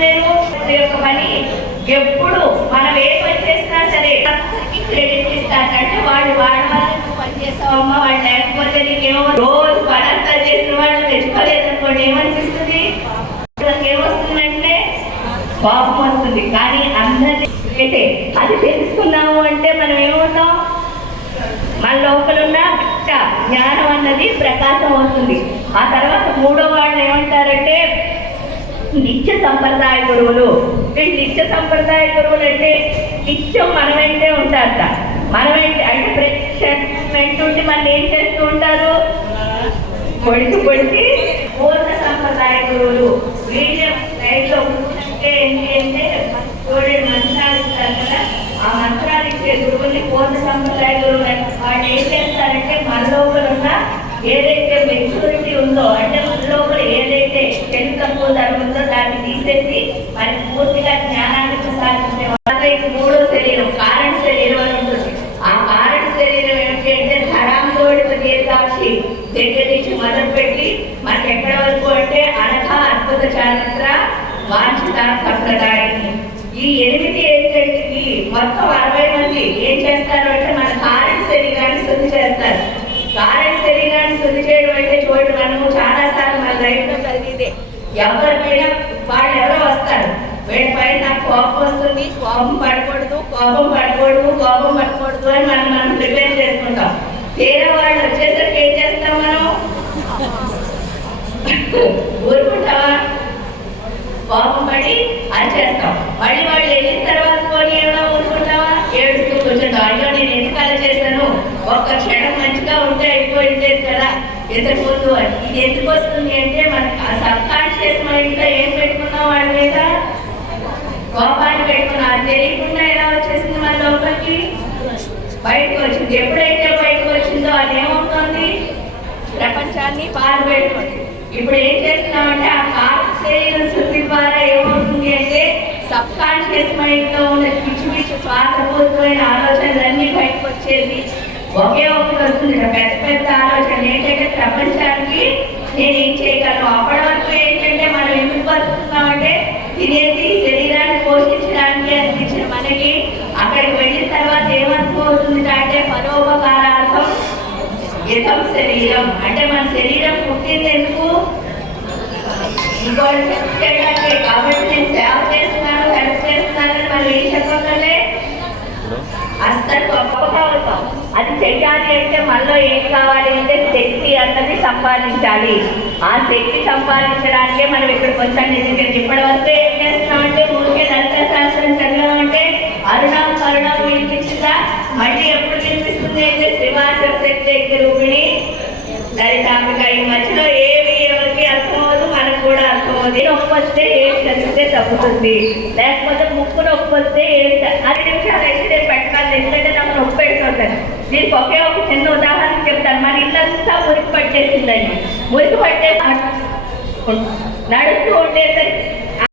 చెప్తున్నాను యొక్క పని ఎప్పుడు మనం ఏ పని చేసినా సరే క్రెడిట్ క్రెడిట్ ఇస్తారంటే వాళ్ళు వాళ్ళ వాళ్ళు పని చేస్తావమ్మా వాళ్ళు లేకపోతే నీకేమో రోజు పని అంతా చేసిన వాళ్ళు తెచ్చుకోలేదు అనుకోండి ఏమనిపిస్తుంది? ఏమొస్తుందంటే కోపం వస్తుంది. కానీ అందరి అయితే అది తెలుసుకున్నాము అంటే మనం ఏమవుతాం? మన లోపల ఉన్న జ్ఞానం అన్నది ప్రకాశం అవుతుంది. ఆ తర్వాత మూడో వాళ్ళు ఏమంటారంటే నిత్య సంప్రదాయ గురువులు. వీళ్ళు నిత్య సంప్రదాయ గురువులు అంటే నిత్యం మన వెంటే ఉంటారట. మన వెంట అంటే ప్రతి క్షణం ఉండి మనం ఏం చేస్తూ ఉంటారు? పొడిచి పొడిచి పూర్ణ సంప్రదాయ గురువులు. వీళ్ళ లైఫ్లో అంటే ఏంటి అంటే చూడండి మంత్రాలు ఇస్తారు కదా. ఆ మంత్రాలు ఇచ్చే గురువుల్ని పూర్ణ సంప్రదాయ గురువులు వాళ్ళు ఏం చేస్తారంటే మన లోపల ఉన్న ఏదైతే మెచ్యూరిటీ ఉందో అంటే మన లోపల ఏదైతే చెడు తక్కువ ధర్మం ఉందో దాన్ని తీసేసి మరి పూర్తిగా జ్ఞానాన్ని ప్రసాదించే వాళ్ళకి మూడో శరీరం కారణ శరీరం అని ఉంటుంది. ఆ కారణ శరీరం ఏంటి అంటే ధరాంతోడి దీర్ఘాక్షి దగ్గర నుంచి మొదలుపెట్టి మనకి ఎక్కడ వరకు అంటే అనఘ అద్భుత చారిత్ర వాంఛిత సంప్రదాయం ఈ ఎనిమిది ఏంటంటే ఈ మొత్తం అరవై మంది ఏం చేస్తారు అంటే మన కారణ శరీరాన్ని శుద్ధి చేస్తారు. కారణ శరీరాన్ని శుద్ధి చేయడం అంటే చూడండి మనము చాలా సార్లు మన లైఫ్లో ఎవరు పోయినా వాడు ఎవరో వస్తారు వీళ్ళ పైన నాకు కోపం వస్తుంది. కోపం పడకూడదు కోపం పడకూడదు కోపం పడకూడదు అని మనం మనం ప్రిపేర్ చేసుకుంటాం. తీరా వాళ్ళు వచ్చేసరికి ఏం చేస్తాం మనం? ఊరుకుంటావా? కోపం పడి అరిచేస్తాం మళ్ళీ వాళ్ళు వెళ్ళిన తర్వాత పోనీ ఏమో ఊరుకుంటావా? ఏడుస్తూ కూర్చుంటాం. అయ్యో నేను ఎందుకు అలా చేశాను? ఒక్క క్షణం మంచిగా ఉంటే అయిపోయింది కదా. ఇంతకు ముందు ఇది ఎందుకు వస్తుంది అంటే మనకి ఆ సబ్ కాన్షియస్ మైండ్లో ఏం పెట్టుకున్నాం వాళ్ళ మీద కోపాన్ని పెట్టుకున్నారు అది తెలియకుండా ఎలా వచ్చేసింది మన లోపలికి? బయటకు వచ్చింది. ఎప్పుడైతే బయటకు వచ్చిందో అది ఏమవుతుంది? ప్రపంచాన్ని పాల్పెడుతుంది ఇప్పుడు ఏం చేస్తున్నామంటే ఆ కార్యశీల శుద్ధి ద్వారా ఏమవుతుంది అంటే సబ్ కాన్షియస్ మైండ్లో ఉన్న పిచ్చి పిచ్చి స్వార్థపూరితమైన ఆలోచనలన్నీ బయటకు వచ్చేసి ఒకే ఒకటి వస్తుంది. పెద్ద పెద్ద ఆలోచన ఏంటంటే ప్రపంచానికి నేను ఏం చేయగలను? అప్పటి వరకు ఏంటంటే మనం ఎందుకు బతుకుతున్నామంటే తినేసి అనిపించిన అక్కడికి వెళ్ళిన తర్వాత ఏమనుకోతుంది అంటే పరోపకారార్థం ఇతం శరీరం. అంటే మన శరీరం పుట్టింది ఎందుకు? ఇంకోటి చేయడానికి కాబట్టి నేను సేవ చేస్తున్నాను హెల్ప్ చేస్తున్నానని మనం ఏం చెప్పగలే అస్సలు గొప్పగా అది చెయ్యాలి అంటే మనలో ఏం కావాలి అంటే శక్తి అన్నది సంపాదించాలి. ఆ శక్తి సంపాదించడానికే మనం ఇక్కడికి వచ్చాం నిజంగా ఇప్పటి వస్తే అరుణం కరుణం వినిపించిందా మళ్ళీ ఎప్పుడు వినిపిస్తుంది అంటే శ్రీవాస శక్తి రూపిణి దళితాంబిక ఈ మధ్యలో ఏవి ఎవరికి అర్థమవుదు మనకు కూడా అర్థమవుతుంది నొప్పి వస్తే ఏం చదివితే తగ్గుతుంది లేకపోతే ముక్కు నొప్పి వస్తే ఏం అది నిమిషాలు అయితే నేను పెట్టాలి. ఎందుకంటే నాకు నొప్పి పెడుతుంది దీనికి ఒకే ఒక చిన్న ఉదాహరణ చెప్తాను. మన ఇల్లంతా మురికి పట్టేసిందండి మురికి పట్టే నడుస్తూ ఉండేసరికి